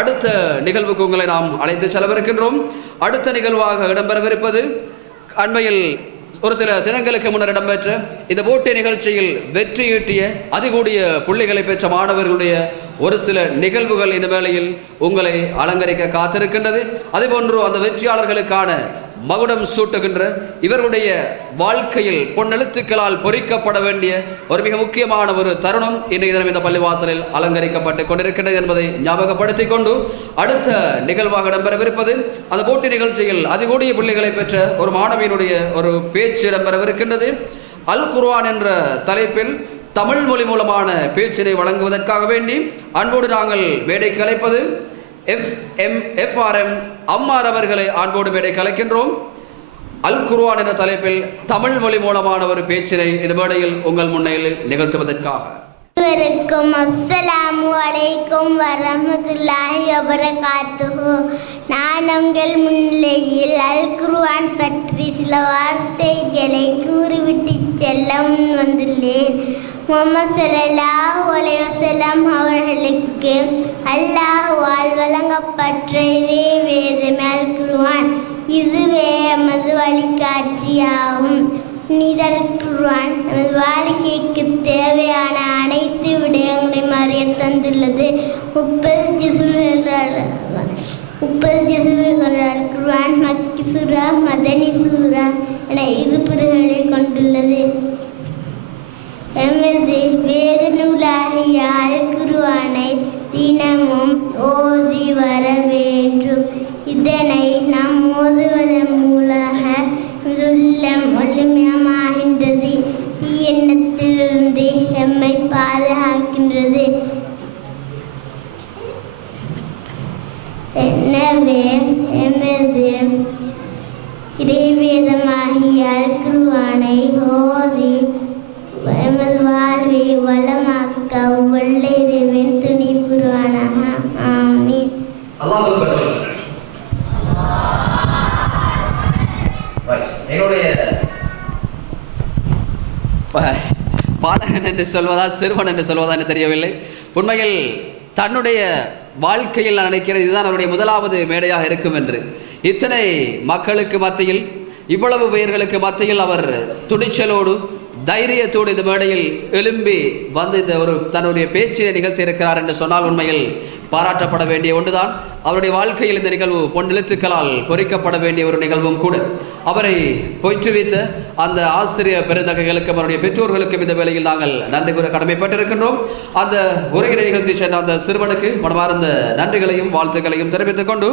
அடுத்த நிகழ்வுக்கு உங்களை நாம் அழைத்து செல்லவிருக்கின்றோம். அடுத்த நிகழ்வாக இடம்பெறவிருப்பது அண்மையில் ஒரு சில தினங்களுக்கு முன்னர் இடம்பெற்ற இந்த போட்டி நிகழ்ச்சியில் வெற்றி ஈட்டிய அதிகூடிய புள்ளிகளை பெற்ற மாணவர்களுடைய ஒரு சில நிகழ்வுகள் இந்த வேளையில் உங்களை அலங்கரிக்க காத்திருக்கின்றது. அதேபோன்று அந்த வெற்றியாளர்களுக்கான மகுடம் சூட்டுகின்ற இவர்களுடைய வாழ்க்கையில் பொன்னெழுத்துக்களால் பொறிக்கப்பட வேண்டிய ஒரு மிக முக்கியமான ஒரு தருணம் இன்றைய தினம் இந்த பள்ளிவாசலில் அலங்கரிக்கப்பட்டு கொண்டிருக்கின்றது என்பதை ஞாபகப்படுத்திக் கொண்டு அடுத்த நிகழ்வாக இடம்பெறவிருப்பது அந்த போட்டி நிகழ்ச்சியில் அதிகூடிய புள்ளிகளை பெற்ற ஒரு மாணவியினுடைய ஒரு பேச்சு இடம்பெறவிருக்கின்றது. அல் குர்ஆன் என்ற தலைப்பில் தமிழ் மொழி மூலமான பேச்சினை வழங்குவதற்காக வேண்டி அன்போடு நாங்கள் மேடைக்கு அழைப்பது FRM அம்மார் அவர்களை அன்போடு மேடை கலைக்கின்றோம். அல் குர்ஆன் என்ற தலைப்பில் தமிழ் மொழி மூலமான ஒரு பேச்சினை இந்த மேடையில் உங்கள் முன்னிலையில் நிகழ்த்துவதற்காக. அஸ்ஸலாமு அலைக்கும் வரஹ்மத்துல்லாஹி வபரகாத்துஹு. நான் உங்கள் முன்னிலையில் அல் குர்ஆன் பற்றி சில வார்த்தைகளை கூறிவிட்டு செல்ல முன் வந்துள்ளேன். முஹம்மது ஸல்லல்லாஹு அலைஹி வஸல்லம் அவர்களுக்கு அல்லாஹ்வால் வழங்கப்பட்ட இதே வேதம் அல் குர்ஆன். இதுவே எமது வழிகாட்டியாகும். அல் குர்ஆன் நமது வாழ்க்கைக்கு தேவையான அனைத்து விடயங்களையும் அறிய தந்துள்ளது. 30 ஜுஸ்கள் அல் குர்ஆன் மக்கி சூரா மதனி சூரா என இரு பிரிவுகளை கொண்டுள்ளது. எமது வேத நூலாகிய அல் குர்ஆனை தினமும் ஓதி வர வேண்டும். இதனை நாம் ஓதுவதன் மூலமாக உள்ளம் ஒளிமயமாகின்றது, தீயெண்ணத்திலிருந்து எம்மை பாதுகாக்கின்றது. எனவே எமது இறைவேதமாகிய அல் குர்ஆனை ஓதி எமது வாழ்வை வளமாக்க வல்ல இறைவன் துணை புரிவானாக. ஆமீன். அல்லாஹ் அக்பர் சொல்லுங்க. எங்களுடைய பாலகன் என்று சொல்வதா சிறுவன் என்று சொல்வதா என்று தெரியவில்லை. உண்மையில் தன்னுடைய வாழ்க்கையில் நான் நினைக்கிறேன் இதுதான் அவருடைய முதலாவது மேடையாக இருக்கும் என்று. இத்தனை மக்களுக்கு மத்தியில் இவ்வளவு பெயர்களுக்கு மத்தியில் அவர் துணிச்சலோடு தைரியத்தோடு இந்த மேடையில் எழும்பி வந்து இந்த ஒரு தன்னுடைய பேச்சினை நிகழ்த்தி இருக்கிறார் என்று சொன்னால் உண்மையில் பாராட்டப்பட வேண்டிய ஒன்றுதான். அவருடைய வாழ்க்கையில் இந்த நிகழ்வு பொன்னெழுத்துக்களால் பொறிக்கப்பட வேண்டிய ஒரு நிகழ்வும் கூட. அவரை போற்றுவித்த அந்த ஆசிரியர் பெருந்தகைகளுக்கும் அவருடைய பெற்றோர்களுக்கும் இந்த வேளையில் நாங்கள் நன்றி கூற கடமைப்பட்டிருக்கின்றோம். அந்த உரையினை நிகழ்த்தி சென்ற அந்த சிறுவனுக்கு மனமார்ந்த நன்றிகளையும் வாழ்த்துக்களையும் தெரிவித்துக் கொண்டு